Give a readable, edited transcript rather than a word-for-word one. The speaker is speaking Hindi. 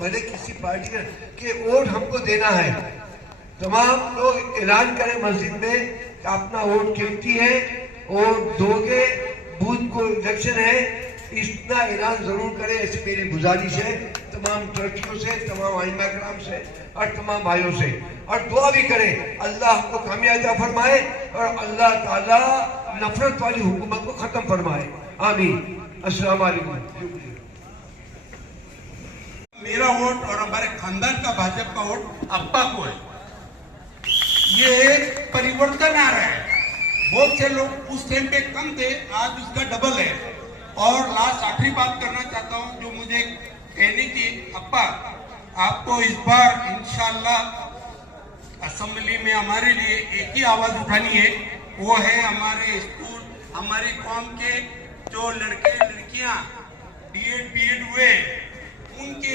भले किसी पार्टी के वोट हमको देना है, तमाम लोग ऐलान करें मस्जिद में कि अपना वोट कीमती है और दोगे, बूथ को इलेक्शन है, इतना ऐलान जरूर करें, ऐसी मेरी गुजारिश है तमाम ट्रस्टियों से, तमाम आइमा कराम से और तमाम भाइयों से। और दुआ भी करें अल्लाह आपको कामयाबी फरमाए और अल्लाह ताला नफरत वाली हुकूमत को खत्म फरमाए, आमीन। अस्सलाम वालेकुम। मेरा वोट और हमारे खानदान का भाजपा का वोट अप्पा को है। ये परिवर्तन आ रहा है। बहुत से लोग उस टाइम पे कम थे, आज उसका डबल है। और लास्ट आखिरी बात करना चाहता हूँ जो मुझे कहनी थी, अप्पा आपको इस बार इंशाल्लाह असेंबली में हमारे लिए एक ही आवाज उठानी है, वो है हमारे स्कूल, हमारी कौम के जो लड़के लड़कियां बीएड हुए उनके